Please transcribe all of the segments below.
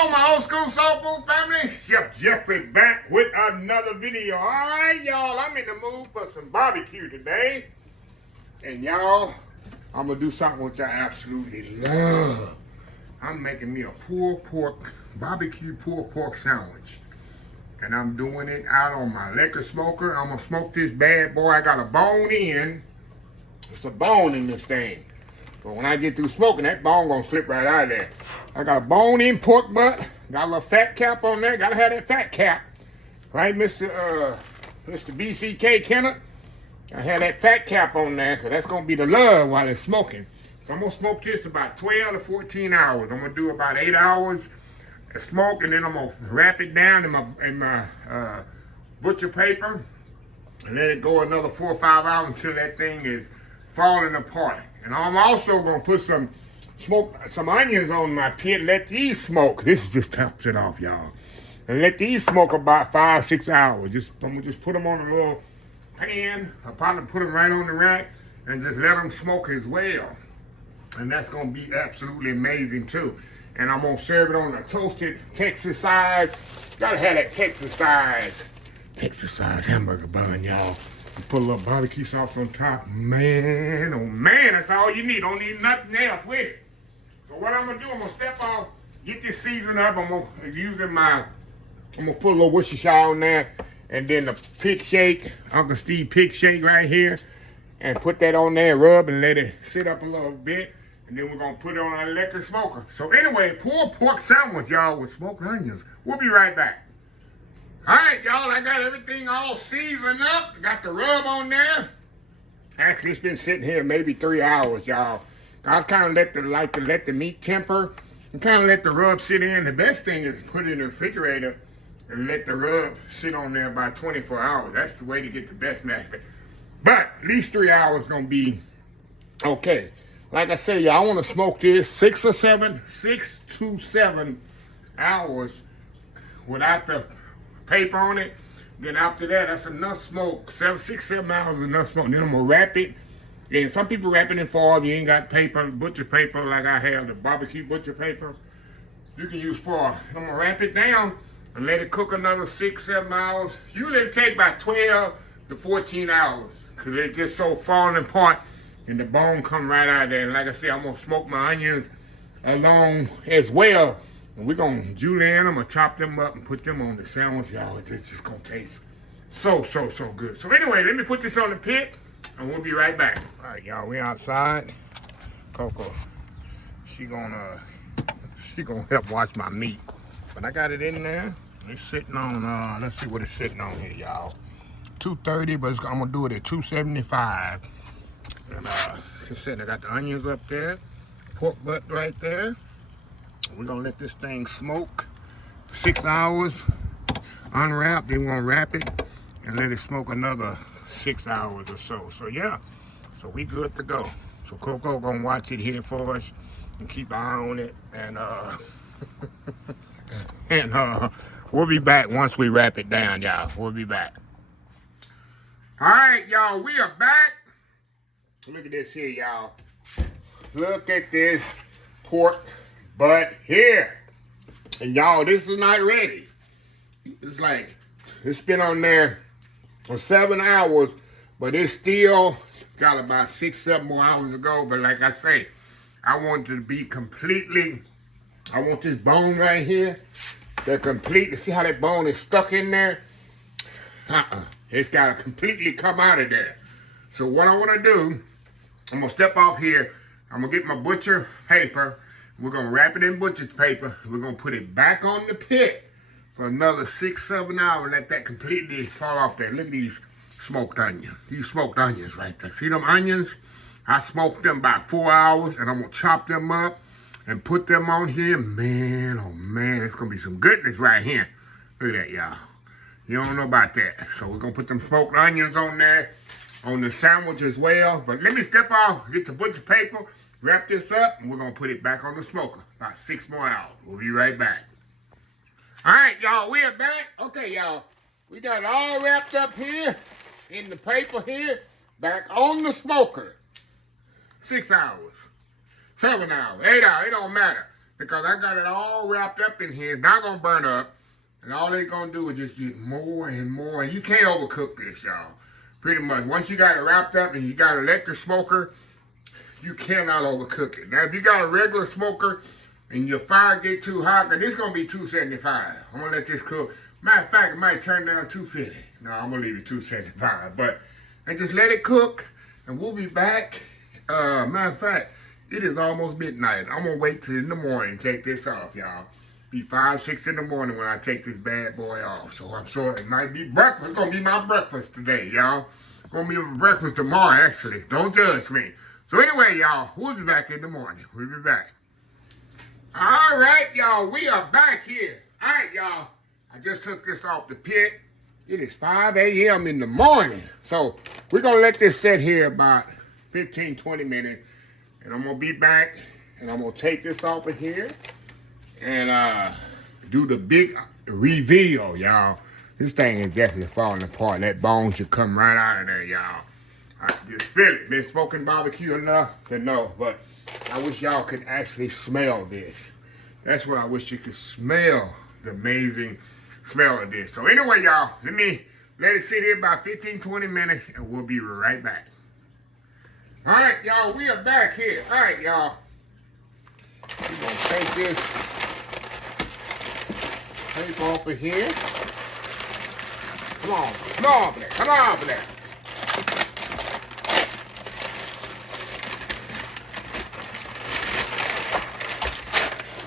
Hello, my old school soul food family. Chef Jeffrey back with another video. All right, y'all, I'm in the mood for some barbecue today. And y'all, I'm going to do something which I absolutely love. I'm making me a barbecue pulled pork sandwich. And I'm doing it out on my electric smoker. I'm going to smoke this bad boy. I got a bone in. It's a bone in this thing. But when I get through smoking, that bone going to slip right out of there. I got a bone-in pork butt. Got a little fat cap on there. Got to have that fat cap. Right, Mr. BCK Kenneth? I have that fat cap on there because that's going to be the love while it's smoking. So I'm going to smoke this about 12 to 14 hours. I'm going to do about 8 hours of smoke, and then I'm going to wrap it down in my butcher paper and let it go another 4 or 5 hours until that thing is falling apart. And I'm also going to put some onions on my pit, let these smoke. This just tops it off, y'all. And let these smoke about 5 or 6 hours. I'm gonna just put them on a little pan. I'll probably put them right on the rack and just let them smoke as well. And that's gonna be absolutely amazing too. And I'm gonna serve it on a toasted Texas size. Gotta have that Texas size hamburger bun, y'all. You put a little barbecue sauce on top. Man, oh man, that's all you need. Don't need nothing else with it. So what I'm gonna do, I'm gonna step off, get this seasoned up. I'm gonna put a little Worcestershire on there, and then the pig shake, Uncle Steve pig shake right here, and put that on there, rub and let it sit up a little bit, and then we're gonna put it on our electric smoker. So anyway, pulled pork sandwich, y'all, with smoked onions. We'll be right back. All right, y'all, I got everything all seasoned up. I got the rub on there. Actually, it's been sitting here maybe 3 hours, y'all. I kind of like to let the meat temper and kind of let the rub sit in. The best thing is put it in the refrigerator and let the rub sit on there about 24 hours. That's the way to get the best master. But at least 3 hours gonna be okay. Like I said, y'all, I want to smoke this 6 to 7 hours without the paper on it. Then after that, that's enough smoke. 6, 7 hours is enough smoke. Then I'm gonna wrap it. And some people wrap it in foil. You ain't got paper, butcher paper like I have, the barbecue butcher paper. You can use foil. I'm gonna wrap it down and let it cook another 6, 7 hours. Usually it takes about 12 to 14 hours because it's just so falling apart and the bone come right out of there. And like I said, I'm gonna smoke my onions along as well. And we're gonna julienne them or chop them up and put them on the sandwich, y'all. It's just gonna taste so good. So anyway, let me put this on the pit. And we'll be right back. All right, y'all, we outside. Coco, she gonna help wash my meat. But I got it in there. It's sitting on, let's see what it's sitting on here, y'all. 230, but I'm gonna do it at 275. And just sitting, I got the onions up there, pork butt right there. We're gonna let this thing smoke 6 hours, unwrap, then we're gonna wrap it and let it smoke another 6 hours or so. So yeah, so we good to go. So Coco gonna watch it here for us and keep an eye on it, and we'll be back once we wrap it down, y'all. We'll be back. All right, y'all, we are back. Look at this here, y'all. Look at this pork butt here. And y'all, this is not ready. It's like, it's been on there for 7 hours, but it's still got about 6, 7 more hours to go. But like I say, I want it to be completely, I want this bone right here, see how that bone is stuck in there? It's got to completely come out of there. So what I want to do, I'm going to step off here. I'm going to get my butcher paper. We're going to wrap it in butcher's paper. We're going to put it back on the pit for another 6, 7 hours. Let that completely fall off there. Look at these smoked onions. These smoked onions right there. See them onions? I smoked them about 4 hours, and I'm going to chop them up and put them on here. Man, oh man, it's going to be some goodness right here. Look at that, y'all. You don't know about that. So we're going to put them smoked onions on there, on the sandwich as well. But let me step off, get the butcher paper, wrap this up, and we're going to put it back on the smoker. About 6 more hours. We'll be right back. All right, y'all, we're back. Okay, y'all, we got it all wrapped up here in the paper here, back on the smoker. 6 hours, 7 hours, 8 hours, it don't matter. because I got it all wrapped up in here. It's not going to burn up. And all it's going to do is just get more and more. And you can't overcook this, y'all. Pretty much. Once you got it wrapped up and you got an electric smoker, you cannot overcook it. Now, if you got a regular smoker and your fire get too hot, because this is going to be 275. I'm going to let this cook. Matter of fact, it might turn down 250. No, I'm going to leave it 275. But, and just let it cook, and we'll be back. Matter of fact, it is almost midnight. I'm going to wait till in the morning to take this off, y'all. Be 5, 6 in the morning when I take this bad boy off. So I'm sure it might be breakfast. It's going to be my breakfast today, y'all. It's going to be my breakfast tomorrow, actually. Don't judge me. So anyway, y'all, we'll be back in the morning. We'll be back. All right, y'all. We are back here. All right, y'all. I just took this off the pit. It is 5 a.m. in the morning. So we're going to let this sit here about 15, 20 minutes. And I'm going to be back. And I'm going to take this off of here. And do the big reveal, y'all. This thing is definitely falling apart. That bone should come right out of there, y'all. I just feel it. Been smoking barbecue enough to know, but I wish y'all could actually smell this. That's what I wish you could smell, the amazing smell of this. So anyway, y'all, let it sit here about 15, 20 minutes, and we'll be right back. All right, y'all, we are back here. All right, y'all. We're going to take this tape off of here. Come on over there. Come on over there.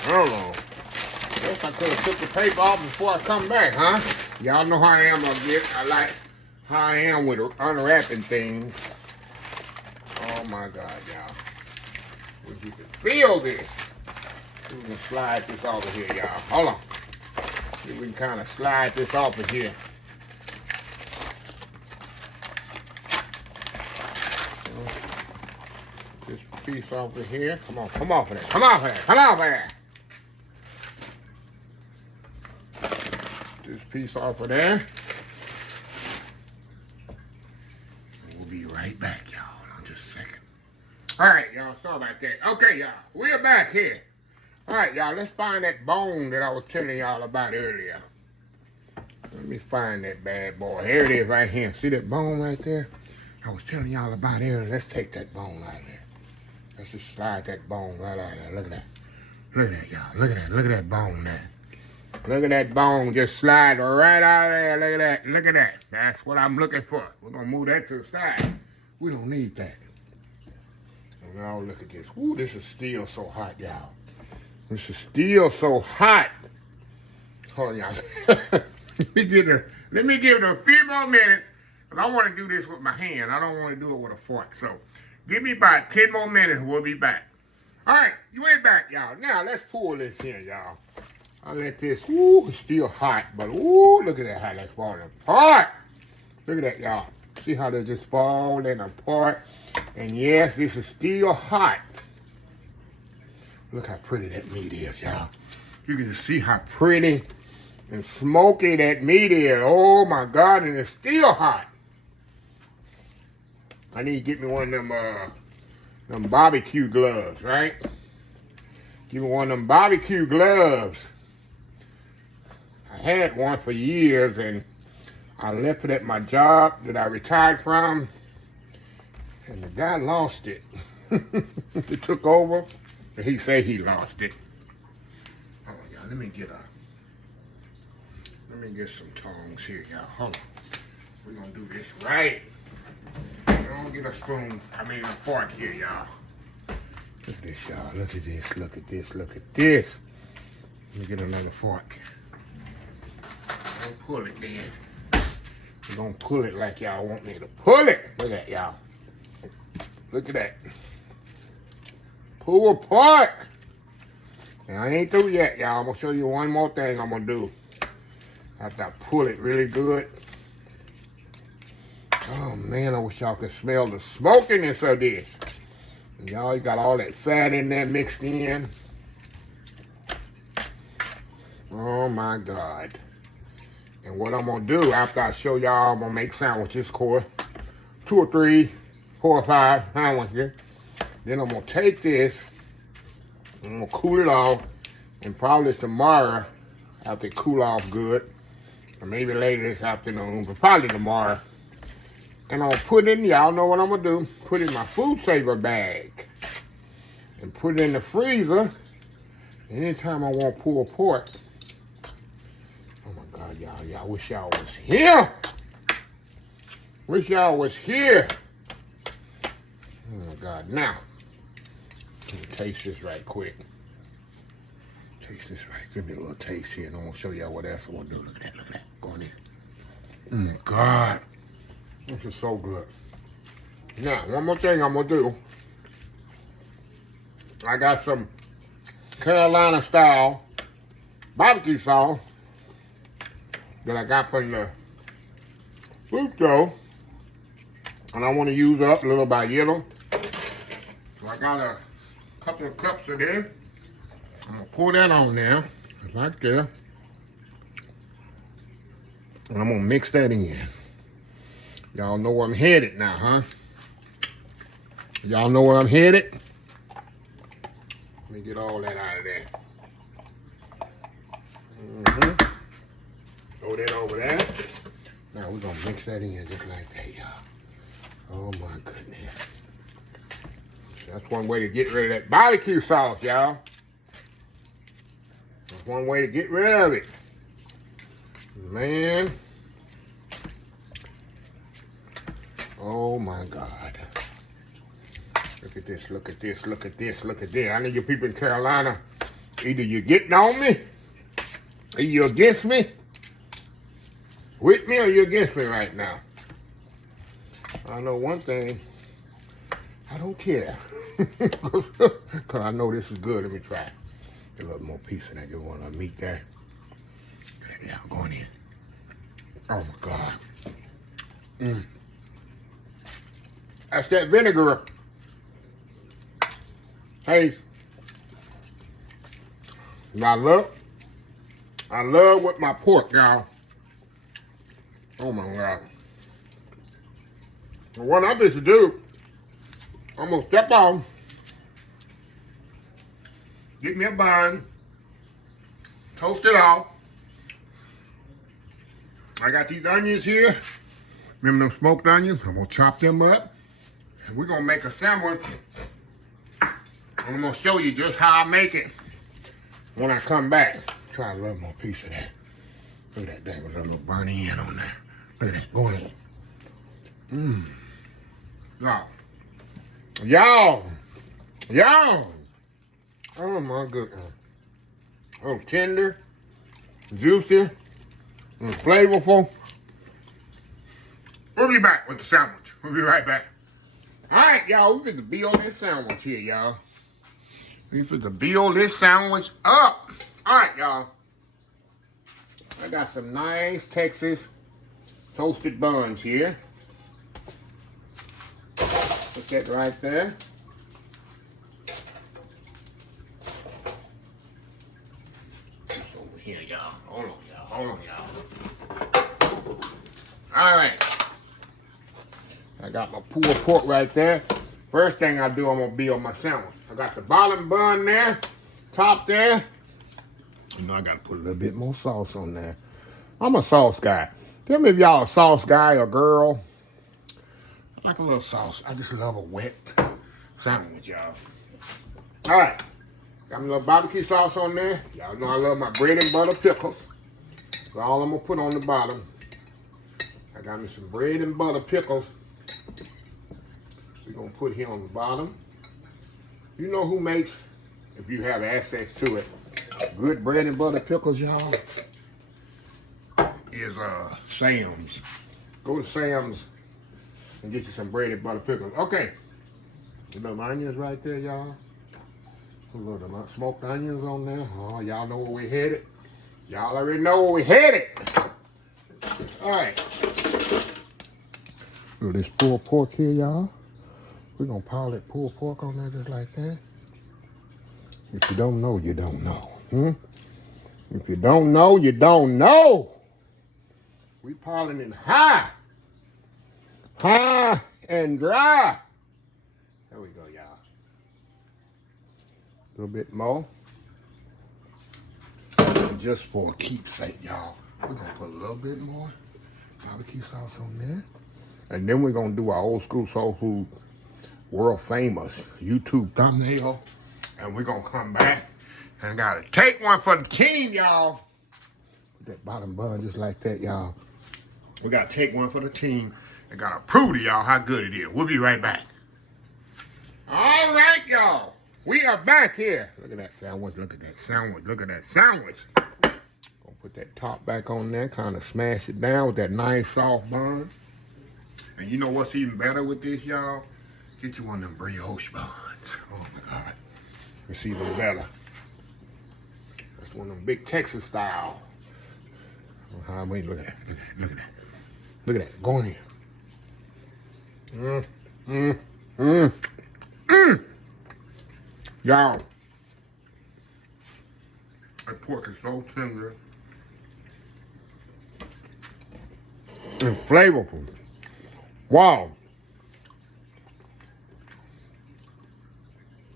I don't know. Guess I could have took the paper off before I come back, huh? Y'all know how I am I like how I am with unwrapping things. Oh my God, y'all. Wish you could feel this. We can slide this off of here, y'all. Hold on. See if we can kind of slide this off of here. This piece off of here. Come on, come off of there. Come off of there. Come off of there. This piece off of there. And we'll be right back, y'all, in just a second. All right, y'all, sorry about that. Okay, y'all, we're back here. All right, y'all, let's find that bone that I was telling y'all about earlier. Let me find that bad boy. Here it is right here. See that bone right there? I was telling y'all about earlier. Let's take that bone out of there. Let's just slide that bone right out of there. Look at that. Look at that, y'all. Look at that. Look at that bone there. Look at that bone just slide right out of there. Look at that. Look at that. That's what I'm looking for. We're going to move that to the side. We don't need that. And now look at this. Ooh, this is still so hot, y'all. This is still so hot. Hold on, y'all. Let me give it a few more minutes. But I want to do this with my hand. I don't want to do it with a fork. So give me about 10 more minutes. We'll be back. All right, we're back, y'all. Now let's pull this here, y'all. I'll let this, ooh, it's still hot, but ooh, look at that, how that's falling apart. Look at that, y'all. See how they're just falling apart? And yes, this is still hot. Look how pretty that meat is, y'all. You can see how pretty and smoky that meat is. Oh my God, and it's still hot. I need to get me one of them barbecue gloves, right? Give me one of them barbecue gloves. I had one for years and I left it at my job that I retired from. And the guy lost it. He took over and he said he lost it. Hold on, y'all. Let me get some tongs here, y'all. Hold on. We're gonna do this right. I'm gonna get a spoon, a fork here, y'all. Look at this, y'all. Look at this, look at this, look at this. Let me get another fork. Don't pull it then. We're gonna pull it like y'all want me to pull it. Look at that, y'all. Look at that. Pull apart. And I ain't through yet, y'all. I'm gonna show you one more thing I'm gonna do. After I pull it really good. Oh man, I wish y'all could smell the smokiness of this. And y'all, you got all that fat in there mixed in. Oh my God. And what I'm gonna do after I show y'all, I'm gonna make sandwiches, of course. 2 or 3, 4 or 5 sandwiches. Then I'm gonna take this, I'm gonna cool it off, And probably tomorrow, after it cool off good, or maybe later this afternoon, but probably tomorrow. And I'll put in, y'all know what I'm gonna do, put in my food saver bag and put it in the freezer. Anytime I want pulled pork. Oh my God, y'all wish y'all was here. Wish y'all was here. Oh my God, now, let me taste this right quick. Taste this right, give me a little taste here and I'm gonna show y'all what else I wanna do. Look at that, go in there. God, this is so good. Now, one more thing I'm gonna do. I got some Carolina style barbecue sauce that I got from the food store. And I want to use up little by little. So I got a couple of cups of this. I'm going to pour that on there, right there. And I'm going to mix that in. Y'all know where I'm headed now, huh? Y'all know where I'm headed? Let me get all that out of there. Throw that over there. Now we're going to mix that in just like that, y'all. Oh my goodness. That's one way to get rid of that barbecue sauce, y'all. That's one way to get rid of it. Man. Oh my God. Look at this, look at this, look at this, look at this. I need you people in Carolina. Either you're getting on me, or you're against me, with me, or you're against me right now. I know one thing, I don't care. Because I know this is good. Let me try. Get a little more piece of that. Get one of the meat there. Yeah, going in. Oh my God. That's that vinegar. Hey. I love with my pork, y'all. Oh my God. What I'm supposed to do, I'm gonna step on, get me a bun, toast it off. I got these onions here. Remember them smoked onions? I'm gonna chop them up. And we're gonna make a sandwich. And I'm gonna show you just how I make it when I come back. Try a little more piece of that. Look at that, there was a little burn in on there. Look at that, go ahead. Now, y'all, oh my goodness. Oh, tender, juicy, and flavorful. We'll be back with the sandwich. We'll be right back. All right, y'all, we're going to build this sandwich here, y'all. We're going to build this sandwich up. All right, y'all. I got some nice Texas toasted buns here. Put that right there. It's over here, y'all. Hold on, y'all. Hold on, y'all. All right. I got my pulled pork right there. First thing I do, I'm going to build my sandwich. I got the bottom bun there, top there. You know, I got to put a little bit more sauce on there. I'm a sauce guy. Tell me if y'all a sauce guy or girl. I like a little sauce. I just love a wet sandwich, y'all. All right. Got me a little barbecue sauce on there. Y'all know I love my bread and butter pickles. That's all I'm going to put on the bottom. I got me some bread and butter pickles. We're going to put here on the bottom. You know who makes, if you have access to it, good bread and butter pickles, y'all? Is Sam's. Go to Sam's and get you some bread and butter pickles. Okay. You know my onions right there, y'all. A little smoked onions on there. Oh, y'all know where we headed. Y'all already know where we headed. All right. Look at this pulled pork here, y'all. We're going to pile that pulled pork on there just like that. If you don't know, you don't know. If you don't know, you don't know. We piling it high. High and dry. There we go, y'all. A little bit more. just for keepsake, y'all. We're gonna put a little bit more barbecue sauce on there. And then we're gonna do our old school soul food, world famous YouTube thumbnail. And we're gonna come back and gotta take one for the team, y'all. That bottom bun just like that, y'all. We gotta take one for the team and gotta prove to y'all how good it is. We'll be right back. All right, y'all. We are back here. Look at that sandwich. Look at that sandwich. Look at that sandwich. Gonna put that top back on there, kind of smash it down with that nice soft bun. And you know what's even better with this, y'all? Get you one of them brioche buns. Oh my God. It's even better. That's one of them big Texas style. Oh, wait, look at that. Look at that. Look at that. Look at that. Go in here. Y'all. That pork is so tender and flavorful. Wow.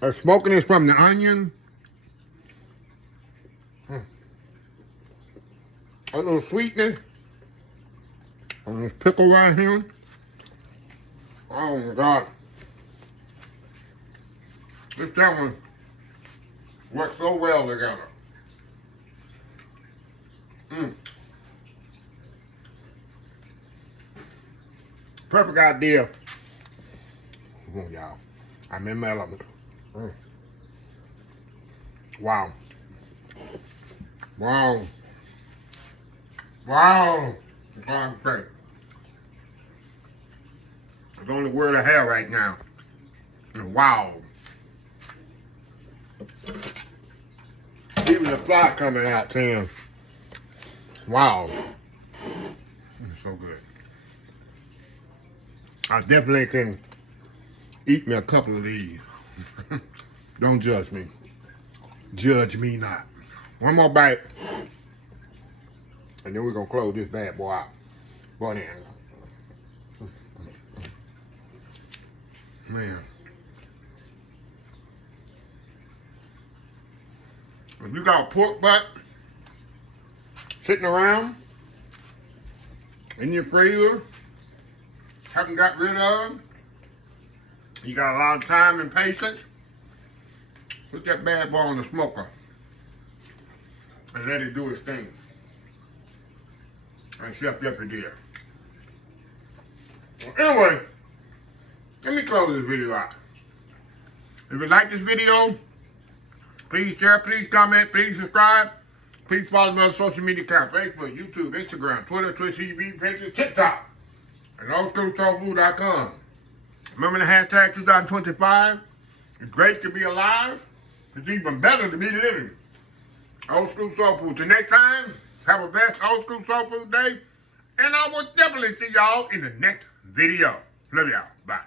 The smokiness from the onion. A little sweetness on this pickle right here. Oh my God. This sandwich works so well together. Perfect idea. Oh, y'all. I'm in my element. Wow. Wow. Wow. That's all I can say. It's the only word I have right now. Wow. Even the fly coming out saying, wow. It's so good. I definitely can eat me a couple of these. Don't judge me. Judge me not. One more bite. And then we're going to close this bad boy out. Boy, then. Man. If you got a pork butt sitting around in your freezer, haven't got rid of, you got a lot of time and patience, put that bad boy on the smoker and let it do its thing. And Chef Jeffrey did. Well, anyway, let me close this video out. If you like this video, please share, please comment, please subscribe. Please follow me on social media accounts, Facebook, YouTube, Instagram, Twitter, Twitch, TV, Pinterest, TikTok, and oldschoolsoulfood.com. Remember the hashtag 2025? It's great to be alive. It's even better to be living. Old School Soul Food. Till next time, have a best Old School Soul Food day. And I will definitely see y'all in the next video. Love y'all. Bye.